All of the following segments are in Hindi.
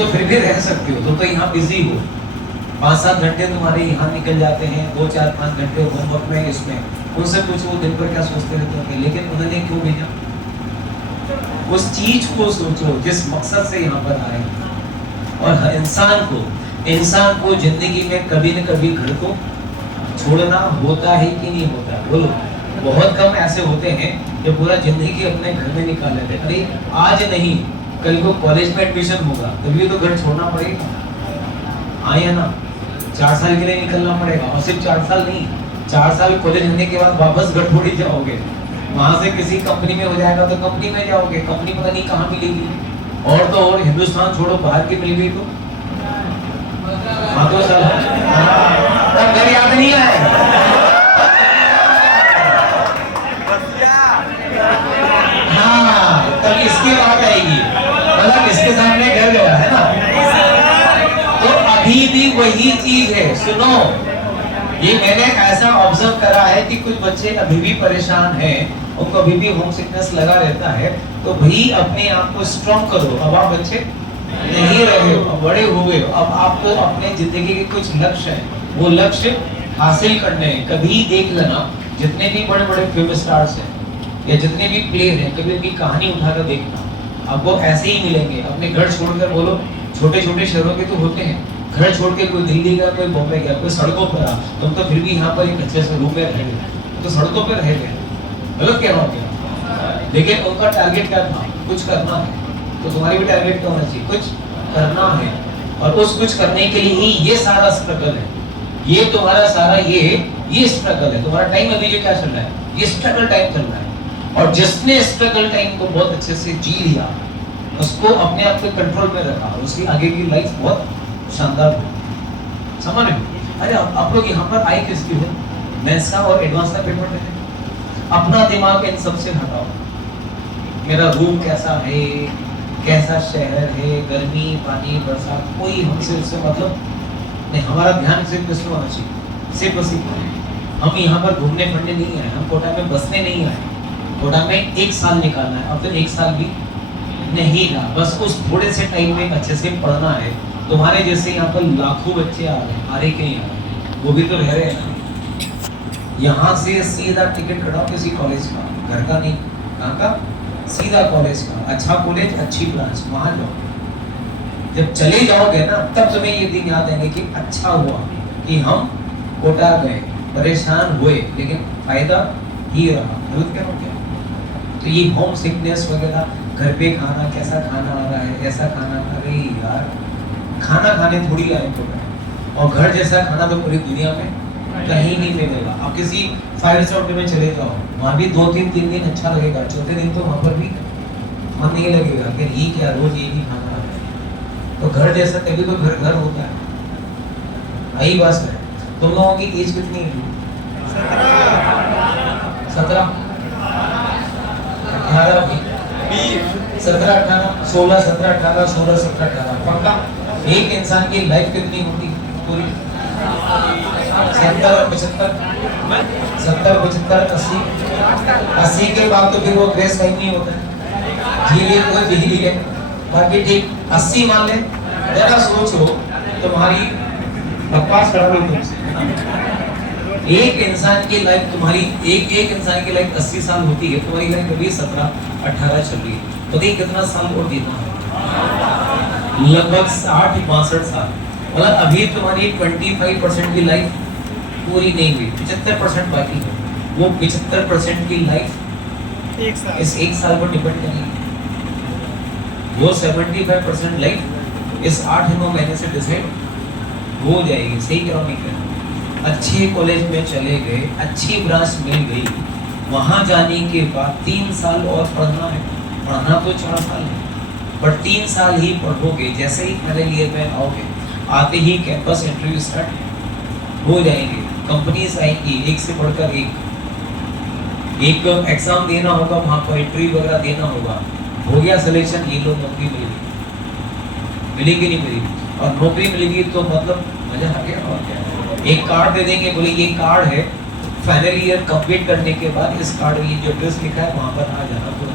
तो फिर भी रह सकते हो, तो यहाँ बिजी हो, 5-7 घंटे तुम्हारे यहाँ निकल जाते हैं, 2-4-5 घंटे होमवर्क में, इसमें उनसे पूछो दिन भर क्या सोचते रहते हैं, लेकिन उन्होंने क्यों भेजा? उस चीज को सोचो जिस मकसद से यहाँ पर आए। और इंसान को जिंदगी में कभी न कभी घर को छोड़ना होता है कि नहीं होता है? बोलो। बहुत कम ऐसे होते हैं जो पूरा जिंदगी अपने घर में निकाल लेते हैं। अरे आज नहीं, कल को कॉलेज में एडमिशन होगा, तभी तो घर छोड़ना पड़ेगा। आए ना, 4 साल के लिए निकलना पड़ेगा, और सिर्फ 4 साल नहीं, 4 साल कॉलेज होने के बाद वापस घर थोड़ी जाओगे। वहां से किसी कंपनी में हो जाएगा तो कंपनी में जाओगे, कंपनी पता नहीं कहाँ मिलेगी। और तो और हिंदुस्तान छोड़ो, बाहर की मिल गई तो तो तब घर याद नहीं आए। हाँ, तब इसकी बात आएगी, मतलब इसके सामने घर गया है ना। तो अभी भी वही चीज है। सुनो, ये मैंने ऐसा ऑब्जर्व करा है कि कुछ बच्चे अभी भी परेशान हैं, उनको अभी भी होम सिकनेस लगा रहता है। तो भाई अपने आप को स्ट्रॉन्ग करो। अब आप बच्चे नहीं रहे हो, अब बड़े हुए हो, अब आपको अपने जिंदगी के कुछ लक्ष्य हैं, वो लक्ष्य हासिल करने हैं। कभी देख लेना, जितने भी बड़े बड़े फिल्म स्टार्स हैं या जितने भी प्लेयर हैं, कभी उनकी कहानी उठाकर देखना, आपको ऐसे ही मिलेंगे। अपने घर छोड़कर, बोलो छोटे छोटे शहरों के तो होते हैं, घर छोड़ के कोई दिल्ली गया, कोई बॉम्बे गया, कोई सड़कों पर आ, तुम तो फिर भी यहाँ पर एक अच्छे से रूम में रह गए, तो सड़कों पर रह गए। गलत कह रहा हूँ क्या? लेकिन उनका टारगेट क्या था? कुछ करना है। तो तुम्हारी भी टारगेट क्या होना चाहिए? कुछ करना है। और उस कुछ करने के लिए ही ये सारा स्ट्रगल है, ये तुम्हारा सारा ये स्ट्रगल है। तुम्हारा टाइम अभी जो क्या चल रहा है, ये स्ट्रगल टाइम चल रहा है। और जिसने स्ट्रगल टाइम को बहुत अच्छे से जी लिया, उसको अपने आप को कंट्रोल में रखा, उसकी आगे की लाइफ बहुत शानदार हो। समझ रहे हो? अरे आप लोग यहाँ पर आए किसकी हो? मैथ्स का और एडवांस का पेपर देने। अपना दिमाग इन सबसे हटाओ। मेरा रूम कैसा है, कैसा शहर है, गर्मी पानी बरसात, कोई हमसे उससे मतलब नहीं। हमारा ध्यान सिर्फ इसमें होना चाहिए, सिर्फ बस। हम यहाँ पर घूमने फिरने नहीं आए, हम कोटा में बसने नहीं आए। कोटा में 1 साल निकालना है, अब तो 1 साल भी नहीं रहा। बस उस थोड़े से टाइम में अच्छे से पढ़ना है। तुम्हारे जैसे यहाँ पर लाखों बच्चे आ रहे हैं, आ रहे कि नहीं आ रहे? वो भी तो रह रहे हैं ना। यहाँ से सीधा टिकट कटाओ किसी कॉलेज का, घर का नहीं, कहाँ का? सीधा कॉलेज का। अच्छा कॉलेज, अच्छी ब्रांच, वहाँ जाओ। जब चले जाओगे ना, तब तुम्हें ये दिन याद आएंगे कि अच्छा हुआ कि हम कोटा गए, परेशान हुए, लेकिन फायदा ही रहा। जरूरत क्या हो गया? तो ये होम सिकनेस वगैरह, घर पे खाना, कैसा खाना आ रहा है, ऐसा खाना, अरे यार खाना खाने थोड़ी आए कोटा, और घर जैसा खाना तो पूरी दुनिया में कहीं नहीं मिलेगा। आप किसी 5 स्टार होटल में चले जाओ, वहाँ भी 2-3 दिन अच्छा लगेगा, चौथे दिन तो वहाँ पर भी मन नहीं लगेगा कि ये क्या रोज ये ही खाना है। तो घर जैसा तभी तो घर होता है। यही बात है। तुम लोगों की एज कितनी है? 17, 18, 20, 17, 18, 16, 17, 18, 16, 17, 18। पक्का? एक इंसान की लाइफ कितनी होती पूरी? 70, 75, 70, 75, 80। 80 के बाद तो फिर वो ग्रेस टाइम नहीं होता है, झीली है। बाकी ठीक 80 मान ले। जरा सोचो, तुम्हारी बकवास कर रही तुमसे। एक इंसान की लाइफ, तुम्हारी एक इंसान की लाइफ 80 साल होती है, तुम्हारी लाइफ अभी 17, 18 चल रही है। तो देखिए कितना साल और देना है, लगभग 60-62 साल। मतलब अभी तुम्हारी 25% की लाइफ पूरी नहीं हुई, 75% बाकी है। वो 75% की लाइफ इस 1 साल पर डिपेंड करेगी। वो 75% लाइफ इस 8-9 महीने से डिसाइड हो जाएगी। सही कह रहा हूँ? अच्छे कॉलेज में चले गए, अच्छी ब्रांच मिल गई, वहाँ जाने के बाद 3 साल और पढ़ना है। पढ़ना तो 4 साल है, बट 3 साल ही पढ़ोगे। जैसे ही पहले ईयर में आओगे, आते ही कैंपस इंटरव्यू स्टार्ट हो जाएंगे, कंपनीज आएंगी, एक से बढ़कर एक एग्जाम देना होगा, वहाँ पर इंटरव्यू वगैरह देना होगा। हो गया सिलेक्शन, ये लोग नौकरी मिलेगी नहीं मिलेगी, और नौकरी मिलेगी तो मतलब मजा आ गया। और क्या, एक कार्ड दे देंगे, बोले ये कार्ड है, फाइनल ईयर कंप्लीट करने के बाद इस कार्ड में जो एड्रेस लिखा है वहाँ पर आ जाना पूरा।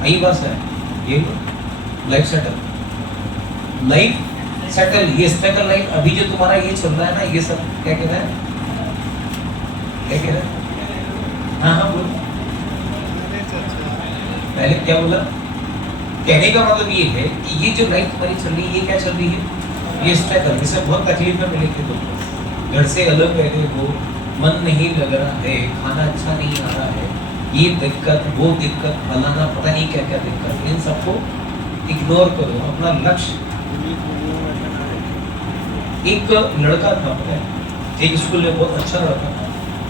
यही बस है, ये लाइफ सेटल। लाइफ सेटल, ये स्ट्रगल लाइफ अभी जो तुम्हारा ये चल रहा है ना, ये सब क्या कह रहा है, क्या कह रहा है? हाँ हाँ बोलो, पहले क्या बोला? कहने का मतलब ये है कि ये जो लाइफ तुम्हारी चल रही है, ये क्या चल रही है, ये स्ट्रगल, इससे बहुत तकलीफ में मिलेगी तुमको। घर से अलग रह रहे हो, मन नहीं लग रहा है, खाना अच्छा नहीं आ रहा है, ये दिक्कत वो दिक्कत, फलाना पता नहीं क्या क्या दिक्कत, इन सबको इग्नोर करो, अपना लक्ष्य। एक लड़का था पता है, एक स्कूल में बहुत अच्छा लड़का था,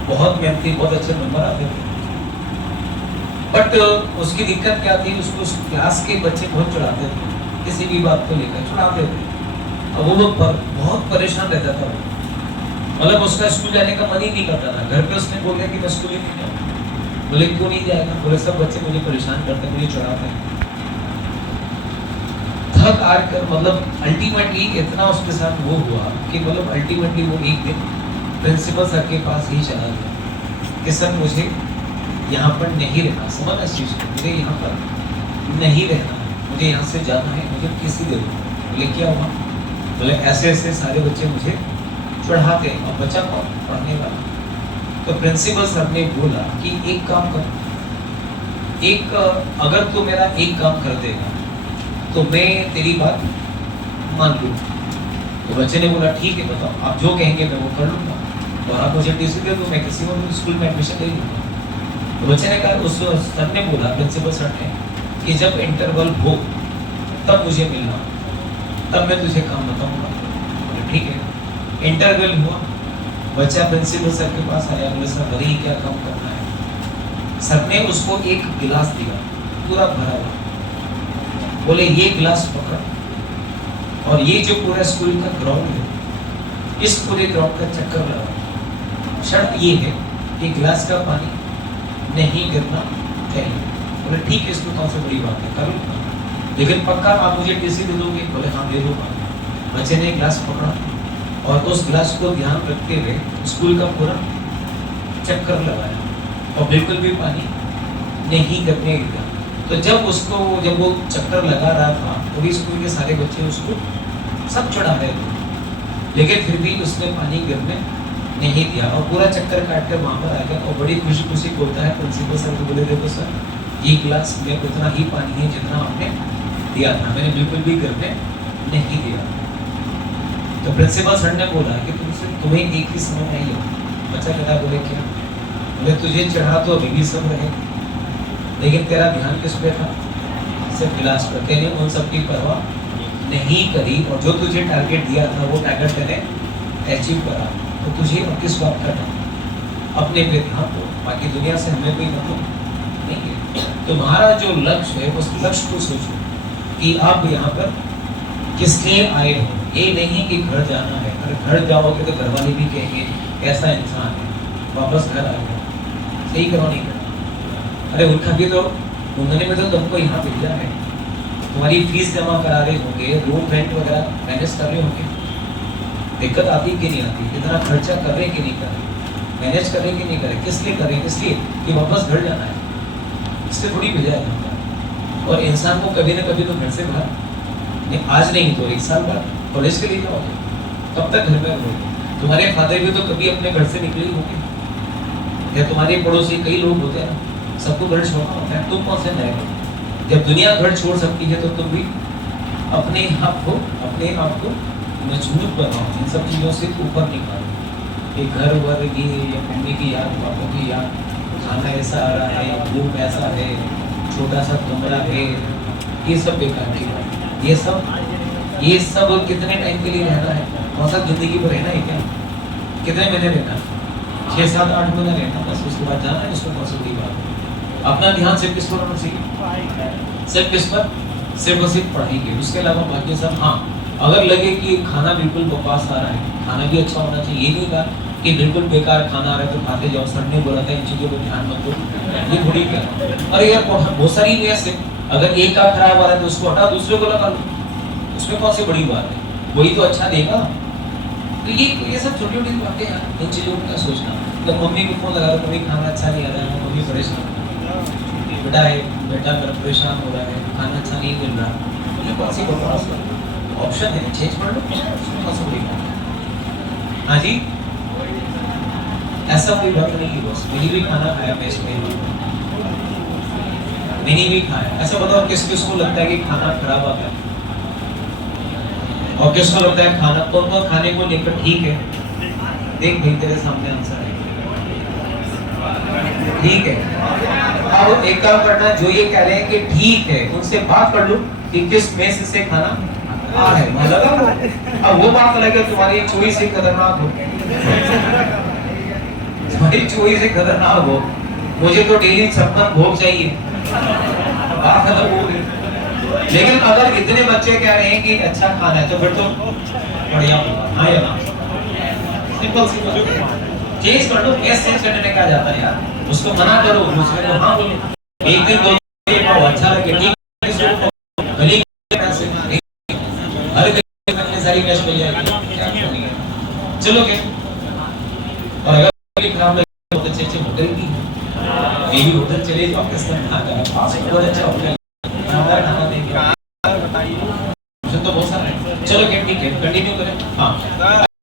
बहुत मेहनती, बहुत अच्छे नंबर आते थे, बट उसकी दिक्कत क्या थी, उसको उस क्लास के बच्चे बहुत चढ़ाते थे, किसी भी बात को लेकर चढ़ाते थे। अब वो बहुत परेशान रहता था, मतलब उसका स्कूल जाने का मन ही नहीं करता था। घर पे उसने बोल दिया कि मैं स्कूल ही नहीं जाऊँगा। बोले क्यों नहीं जाएगा? बोले सब बच्चे मुझे परेशान करते हैं, मुझे चढ़ाते हैं। थक हार कर मतलब अल्टीमेटली इतना उसके साथ वो हुआ कि मतलब अल्टीमेटली वो एक दिन प्रिंसिपल सर के पास ही चला गया कि सर मुझे यहाँ पर नहीं रहना, समझ इस चीज़ को, मुझे यहाँ पर नहीं रहना, मुझे यहाँ से जाना है, मुझे किसी दे दो। बोले क्या हुआ? बोले ऐसे ऐसे सारे बच्चे मुझे चढ़ाते हैं, और बच्चा कौन? पढ़ने वाला। तो प्रिंसिपल सर ने बोला कि एक काम कर, एक अगर तू मेरा एक काम कर देगा तो मैं तेरी बात मान लूँ। तो बच्चे ने बोला ठीक है, बताओ आप जो कहेंगे मैं वो कर लूँगा, और आप मुझे टीसी दे दो, मैं किसी को स्कूल में एडमिशन ले लूँगा। तो बच्चे ने कहा, उस सर ने बोला, प्रिंसिपल सर ने, कि जब इंटरवल हो तब मुझे मिलना, तब मैं तुझे काम बताऊँगा। बोले ठीक है। इंटरवल हुआ, बच्चा प्रिंसिपल सर के पास आया, बोले सर बताइए क्या काम करना है। सर ने उसको एक गिलास दिया पूरा भरा हुआ, बोले ये गिलास पकड़, और ये जो पूरा स्कूल का ग्राउंड है, इस पूरे ग्राउंड का चक्कर लगा। शर्त ये है कि गिलास का पानी नहीं गिरना चाहिए। बोले ठीक है, इसमें कौन सी बड़ी बात है, कर लूँगा, लेकिन पक्का आप मुझे टीसी दे दोगे? बोले हाँ दे दूँगा। बच्चे ने गिलास पकड़ा और उस गिलास को ध्यान रखते हुए स्कूल का पूरा चक्कर लगाया, और बिल्कुल भी पानी नहीं गिरने दिया। तो जब वो चक्कर लगा रहा था, तो भी स्कूल के सारे बच्चे उसको सब चढ़ा रहे थे, लेकिन फिर भी उसने पानी गिरने नहीं दिया, और पूरा चक्कर काट कर वहाँ पर आ गया, और बड़ी खुशी खुशी बोलता है प्रिंसिपल सर को, बोले देखो सर ये गिलास में उतना ही पानी है जितना आपने दिया था, मैंने बिल्कुल भी गिरने नहीं दिया। तो प्रिंसिपल सर ने बोला कि तुम्हें एक ही समझ आई हो? बच्चा कहता, बोले क्या? बोले तुझे चढ़ा तो अभी भी सब रहे, लेकिन तेरा ध्यान किस पे था? सिर्फ गिलास पर। तेने उन सब की परवाह नहीं करी, और जो तुझे टारगेट दिया था वो टारगेट तेने अचीव करा, तो तुझे अब किस बात का था? अपने पे ध्यान दो, बाकी दुनिया से हमें कोई मतलब नहीं है। तुम्हारा जो लक्ष्य है उस लक्ष्य को सोचो कि आप यहाँ पर किस लिए आए हो। ये नहीं कि घर जाना है, अगर घर जाओगे तो घर वाले भी कहेंगे ऐसा इंसान है, वापस घर आ गया, सही करो नहीं करो। अरे उनका भी तो, उन्होंने भी तो तुमको यहाँ भेजा है, तुम्हारी फीस जमा करा रहे होंगे, रूम रेंट वगैरह मैनेज कर रहे होंगे, दिक्कत आती कि नहीं आती? इतना खर्चा कर रहे कि नहीं कर रहे, मैनेज कर रहे कि नहीं कर रहे? किस लिए कर रहे? इसलिए कि वापस घर जाना है, इसलिए थोड़ी भेजा है। और इंसान को कभी ना कभी तो घर से बाहर नहीं, आज नहीं तो 1 साल बाद कॉलेज के लिए जाओगे, कब तक घर में रहोगे? तुम्हारे फादर भी तो कभी अपने घर से निकले ही होंगे, या तुम्हारे पड़ोसी कई लोग होते हैं, सबको घर छोड़ना होता है, तुम कौन से नए हो? जब दुनिया घर छोड़ सकती है तो तुम भी अपने आप को मजबूत बनाओ, इन सब चीज़ों से ऊपर निकालो। ये घर वर ये या मम्मी की याद, पापा की याद, खाना ऐसा आ रहा है, रूम ऐसा है, छोटा सा कमरा है, ये सब बेकार की बात। ये सब कितने टाइम के लिए रहना है? कौन सा जिंदगी पर रहना है क्या? कितने महीने रहना है? 6, 7, 8 महीने रहना, बस उसके बाद जाना है। उसमें कौन सी बड़ी बात है? अपना ध्यान सिर्फ किस पर होना चाहिए? सिर्फ किस पर? सिर्फ और सिर्फ पढ़ाई के, उसके अलावा बाकी सब। हाँ, अगर लगे कि खाना बिल्कुल बकवास आ रहा है, खाना भी अच्छा होना चाहिए, ये नहीं कहा कि बिल्कुल बेकार खाना आ रहा है तो खाते जाओ, सर ने बोला था इन चीज़ों पर ध्यान मत दो, ये थोड़ी क्या? अरे यार बहुत सारी वैसे, अगर एक का खराब आ रहा है तो उसको हटा, दूसरे को लगा लो, उसमें कौन सी बड़ी बात है? वही तो अच्छा देगा। तो ये सब छोटी छोटी बातें हैं, इन चीज़ों का सोचना। तो मम्मी को फोन लगा, कभी खाना अच्छा नहीं आ रहा है, मम्मी परेशान, बेटा मेरा परेशान हो रहा है, खाना अच्छा नहीं मिल रहा, मुझे कौन सी बकवास ऑप्शन ऑप्शन है, चेंज कर लो, उसमें कौन सा कोई बात नहीं। हाँ जी, ऐसा कोई बात नहीं है बॉस, मैंने भी खाना खाया मेस में, मैंने भी खाया। ऐसा बताओ किस किस को लगता है कि खाना खराब आता है, और किसको लगता है खाना तो खाने को लेकर ठीक है? देख भाई तेरे सामने आंसर है, ठीक है। अब एक काम करना, जो ये कह रहे हैं कि ठीक है, उनसे बात कर लो कि किस मेस से खाना आ है, वहां लगा वो। अब वो बात अलग है, तुम्हारी चोरी से खतरनाक हो, तुम्हारी चोरी से खतरनाक हो, मुझे तो डेली 56 भोग चाहिए, बात खत्म हो गई। लेकिन अगर इतने बच्चे कह रहे हैं कि अच्छा खाना है, तो फिर तो बढ़िया होगा। हाँ या ना, सिंपल सिंपल चेंज कर दो। कैसे चेंज करने का जाता है यार, उसको मना करो, दूसरे को हाँ बोलो। एक दिन दो दिन अच्छा लगे, ठीक है, गली के पैसे हर गली में सारी कैश मिल जाएगी, क्या करनी है, चलो के। और अगर खराब लगे तो अच्छे अच्छे होटल की, ये होटल चले जाओ, किसका खाना फास्ट फूड अच्छा होटल, खाना देंगे, तो बहुत सारा है। चलो के ठीक है, कंटिन्यू करें। हाँ